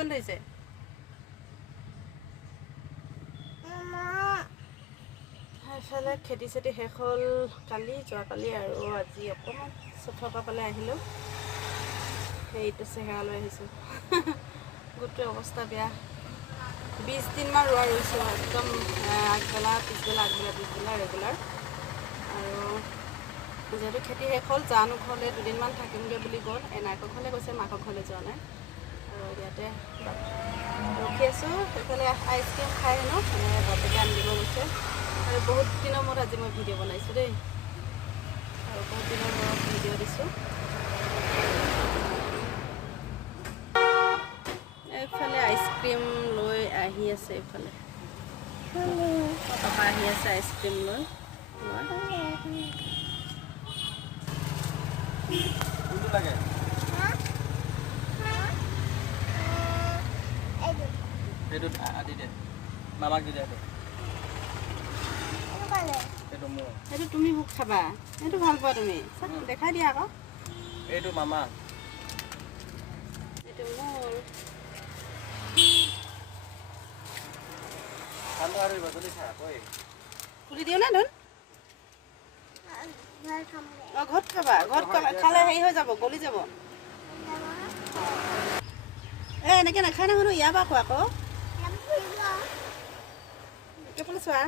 টোপনি ধৰিছে এইফালে খেতি চেতি শেষ হ'ল কালি যোৱাকালি আৰু আজি অকণমান চফাৰ পালে আহিলোঁ সেইটো চেহেৰালৈ আহিছোঁ গোটেই অৱস্থা বেয়া 20 দিনমান ৰুইছোঁ একদম আগবেলা পিছবেলা ৰেগুলাৰ আৰু যিহেতু খেতি শেষ হ'ল জানো ঘৰলৈ দুদিনমান থাকিমগৈ বুলি গ'ল এনাইকৰ ঘৰলৈ গৈছে মাকৰ ঘৰলৈ যোৱা নাই আৰু ইয়াতে ৰখি আছোঁ সেইফালে আইচক্ৰীম খাই হেনো বাপেকে আনি দিব গৈছে আৰু বহুত দিনৰ মূৰত আজি মই ভিডিঅ' বনাইছোঁ দেই আৰু বহুত দিনৰ মূৰত ভিডিঅ' দিছোঁ এইফালে আইচক্ৰীম লৈ আহি আছে এইফালে পাপা আহি আছে আইচক্ৰীম লৈ লাগে এইটো আদি দে মামাক দি দে এইটো তুমি মোক খাবা এইটো ভাল পোৱা তুমি দেখাই দিয়া আকৌ এইটো মামা এইটো মোৰ খুলি দিওঁ নে ধন ঘৰত খাবা ঘৰত খালে হেৰি হৈ যাব গলি যাব এনেকৈ নাখায় নহয় ইয়াৰ পৰা খোৱা আকৌ এইফালে চোৱা